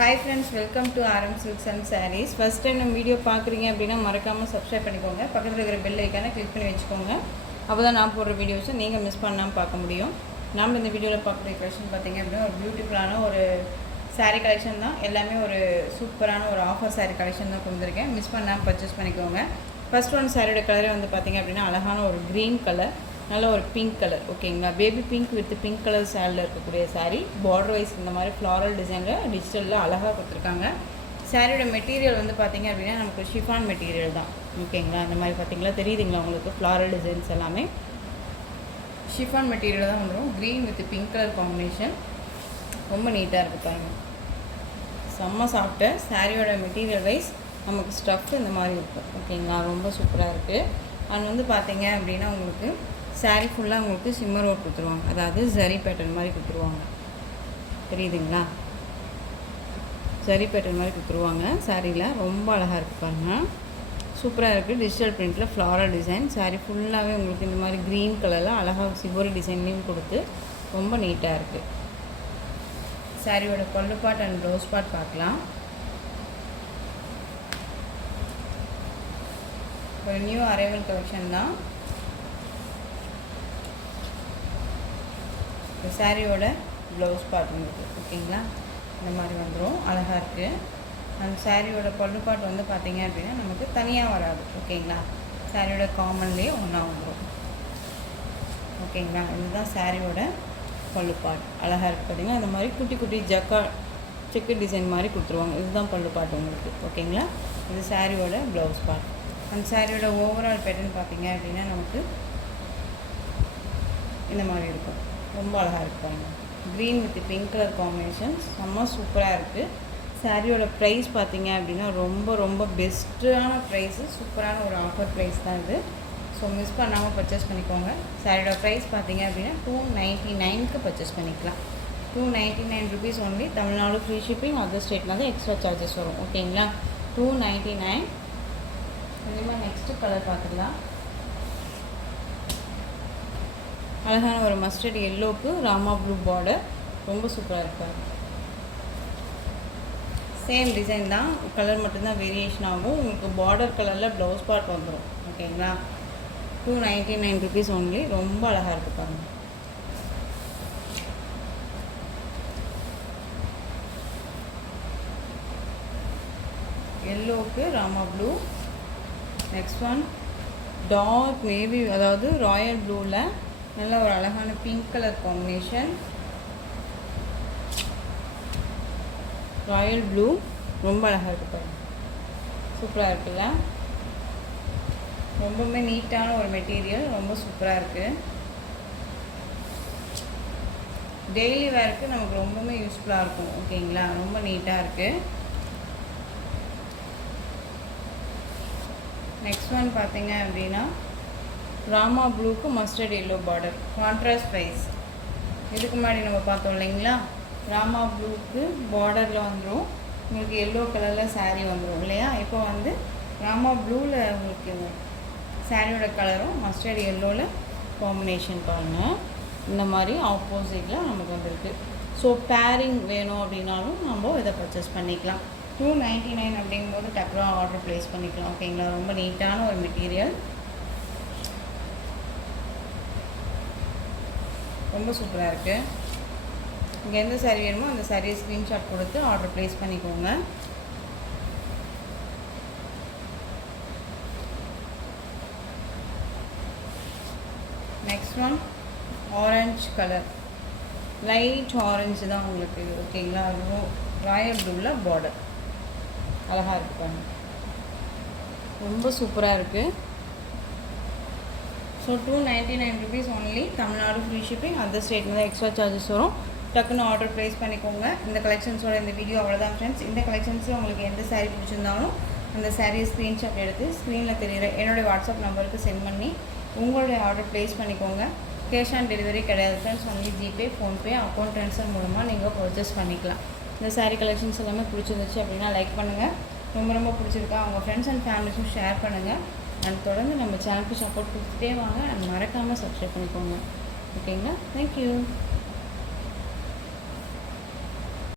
Hi friends, welcome to RM Silks and Sarees. First time நம்ம video பார்க்குறீங்க அப்படின்னா மறக்காமல் சப்ஸ்கிரைப் பண்ணிக்கோங்க. பக்கத்தில் இருக்கிற பெல் ஐக்கானை கிளிக் பண்ணி வச்சுக்கோங்க. அப்போ தான் நான் போடுற வீடியோஸை நீங்கள் மிஸ் பண்ணாமல் பார்க்க முடியும். நாம் இந்த வீடியோவில் பார்க்குற கலெக்ஷன் பார்த்தீங்க அப்படின்னா ஒரு பியூட்டிஃபுல்லான ஒரு சாரீ கலெக்ஷன் தான். எல்லாமே ஒரு சூப்பரான ஒரு ஆஃபர் சாரீ கலெக்ஷன் தான் கொடுத்துருக்கேன். மிஸ் பண்ணாமல் பர்ச்சேஸ் பண்ணிக்கோங்க. ஃபர்ஸ்ட் ஒன் சாரியோட கலரே வந்து பார்த்திங்க அப்படின்னா அழகான ஒரு க்ரீன் கலர், நல்ல ஒரு பிங்க் கலர். ஓகேங்களா, baby pink with pink colour சேரில் இருக்கக்கூடிய சாரீ. பார்டர் வைஸ் இந்த மாதிரி ஃப்ளாரல் டிசைனில் டிஜிட்டலில் அழகாக கொடுத்துருக்காங்க. சாரியோட மெட்டீரியல் வந்து பார்த்திங்க அப்படின்னா நமக்கு ஷிஃபான் மெட்டீரியல் தான். ஓகேங்களா, இந்த மாதிரி பார்த்திங்களா தெரியுதுங்களா உங்களுக்கு, ஃப்ளாரல் டிசைன்ஸ் எல்லாமே ஷிஃபான் மெட்டீரியல் தான் வந்துடும். Green with pink colour combination ரொம்ப நீட்டாக இருக்குது பாருங்கள். செம்ம சாஃப்ட்டு. சாரியோட மெட்டீரியல் வைஸ் நமக்கு ஸ்டஃப் இந்த மாதிரி இருக்கும். ஓகேங்களா, ரொம்ப சூப்பராக இருக்குது. அது வந்து பார்த்திங்க அப்படின்னா உங்களுக்கு சாரீ ஃபுல்லாக உங்களுக்கு சிம்மர் ஒர்க் கொடுத்துருவாங்க, அதாவது ஜரி பேட்டர்ன் மாதிரி கொடுத்துருவாங்க. தெரியுதுங்களா, ஜரி பேட்டர்ன் மாதிரி கொடுத்துருவாங்க. சாரியில் ரொம்ப அழகாக இருக்குது பாருங்கள், சூப்பராக இருக்குது. டிஜிட்டல் பிரிண்டில் ஃப்ளாரல் டிசைன். சாரீ ஃபுல்லாகவே உங்களுக்கு இந்த மாதிரி க்ரீன் கலரில் அழகாக சிவரி டிசைன்லேயும் கொடுத்து ரொம்ப நீட்டாக இருக்குது. சாரியோட பல்லு பார்ட் அண்ட் ப்ளவுஸ் பார்ட் பார்க்கலாம். ஒரு நியூ அரைவல் கலெக்ஷன் தான். இந்த சாரியோட ப்ளவுஸ் பார்ட் வந்துருக்கு. ஓகேங்களா, இந்த மாதிரி வந்துடும், அழகாக இருக்குது. அந்த சாரியோட பல்லு பார்ட் வந்து பார்த்திங்க அப்படின்னா நமக்கு தனியாக வராது. ஓகேங்களா, சாரியோட காமன்லேயே ஒன்றா வந்துடும். ஓகேங்களா, இதுதான் சாரியோட பல்லு பார்ட். அழகாக இருக்குது. பார்த்திங்கன்னா இந்த மாதிரி குட்டி குட்டி செக்கு டிசைன் மாதிரி கொடுத்துருவாங்க. இதுதான் பல்லு பார்ட் உங்களுக்கு. ஓகேங்களா, இது சாரியோட ப்ளவுஸ் பார்ட். அந்த சாரியோட ஓவரால் பேட்டர்ன் பார்த்திங்க அப்படின்னா நமக்கு இந்த மாதிரி இருக்கும். ரொம்ப அழகாக இருப்பாங்க. Green with pink colour combination செம்ம சூப்பராக இருக்குது. சாரியோட ப்ரைஸ் பார்த்திங்க அப்படின்னா ரொம்ப ரொம்ப பெஸ்ட்டான ப்ரைஸு, சூப்பரான ஒரு ஆஃபர் ப்ரைஸ் தான் இது. ஸோ மிஸ் பண்ணாமல் பர்ச்சேஸ் பண்ணிக்கோங்க. சாரியோட ப்ரைஸ் பார்த்திங்க அப்படின்னா 299க்கு பர்ச்சேஸ் பண்ணிக்கலாம். 299 rupees only. Tamil Nadu free shipping, other ஸ்டேட்னால் தான் எக்ஸ்ட்ரா சார்ஜஸ் வரும். ஓகேங்களா, 299. இதேமாதிரி நெக்ஸ்ட்டு கலர் பார்த்துக்கலாம். அழகான ஒரு மஸ்டர்ட் எல்லோவுக்கு ராமா ப்ளூ பார்டர், ரொம்ப சூப்பராக இருப்பார். சேம் டிசைன் தான், கலர் மட்டும்தான் வேரியேஷன் ஆகும். உங்களுக்கு பார்டர் கலரில் ப்ளவுஸ் பார்ட் வந்துடும். ஓகேங்களா, 299 ருபீஸ் ஒன்லி. ரொம்ப அழகாக இருக்குது பாருங்கள். எல்லோவுக்கு Rama blue. Next one dark navy, அதாவது ராயல் ப்ளூவில் நல்ல ஒரு அழகான pink colour combination. Royal blue ரொம்ப அழகாக இருக்குது பாருங்க, சூப்பராக இருக்குல்ல. ரொம்பவுமே நீட்டான ஒரு மெட்டீரியல், ரொம்ப சூப்பராக இருக்குது. டெய்லி வேருக்கு நமக்கு ரொம்பவுமே யூஸ்ஃபுல்லாக இருக்கும். ஓகேங்களா, ரொம்ப நீட்டாக இருக்குது. நெக்ஸ்ட் ஒன் பார்த்தீங்க அப்படின்னா ராமா ப்ளூக்கு mustard yellow border, contrast price. இதுக்கு முன்னாடி நம்ம பார்த்தோம் இல்லைங்களா, ராமா ப்ளூக்கு பார்டரில் வந்துடும் உங்களுக்கு எல்லோ கலரில் சாரீ வந்துடும் இல்லையா. இப்போ வந்து ராமா ப்ளூவில் உங்களுக்கு சாரியோட கலரும் மஸ்டர்ட் எல்லோவில் காம்பினேஷன் பாருங்கள். இந்த மாதிரி ஆப்போசிட்டில் நமக்கு வந்துருக்கு. ஸோ பேரிங் வேணும் அப்படின்னாலும் நம்ம இதை பர்ச்சேஸ் பண்ணிக்கலாம். 299 அப்படிங்கும்போது டக்குனு ஆர்டர் ப்ளேஸ் பண்ணிக்கலாம். ஓகேங்களா, ரொம்ப நீட்டான ஒரு மெட்டீரியல், ரொம்ப சூப்பராக இருக்குது. இங்கே எந்த சாரீ வேணுமோ அந்த சாரியை ஸ்க்ரீன்ஷாட் கொடுத்து ஆர்டர் ப்ளேஸ் பண்ணிக்கோங்க. Next one orange colour, light orange தான் உங்களுக்கு. ஓகேங்களா, அதுவும் ராயல் ப்ளூவில் பார்டர் அழகாக இருக்குது பாருங்க, ரொம்ப சூப்பராக இருக்குது. So 299 rupees only. Tamil Nadu free shipping, other ஸ்டேட்ல தான் எக்ஸ்ட்ரா சார்ஜஸ் வரும். டக்குன்னு ஆர்டர் ப்ளேஸ் பண்ணிக்கோங்க. இந்த கலெக்ஷன்ஸோட இந்த வீடியோ அவ்வளோதான் ஃப்ரெண்ட்ஸ். இந்த கலெக்ஷன்ஸில் உங்களுக்கு எந்த சாரீ பிடிச்சிருந்தாலும் அந்த சாரியை ஸ்க்ரீன்ஷாட் எடுத்து ஸ்க்ரீனில் தெரியுற என்னுடைய வாட்ஸ்அப் நம்பருக்கு சென்ட் பண்ணி உங்களுடைய ஆர்டர் ப்ளேஸ் பண்ணிக்கோங்க. கேஷ் ஆன் டெலிவரி கிடையாது friends, only GPay, PhonePe, account transfer மூலமாக நீங்கள் பர்ச்சேஸ் பண்ணிக்கலாம். இந்த சாரீ கலெக்ஷன்ஸ் எல்லாமே பிடிச்சிருந்துச்சு அப்படின்னா லைக் பண்ணுங்கள். ரொம்ப ரொம்ப பிடிச்சிருக்கா உங்கள் ஃப்ரெண்ட்ஸ் அண்ட் ஃபேமிலிஸும் ஷேர் பண்ணுங்கள். அண்ட் தொடர்ந்து நம்ம சேனலுக்கு சப்போர்ட் கொடுத்துட்டே வாங்க. அண்ட் மறக்காமல் சப்ஸ்கிரைப் பண்ணிக்கோங்க. ஓகேங்களா, தேங்க்யூ.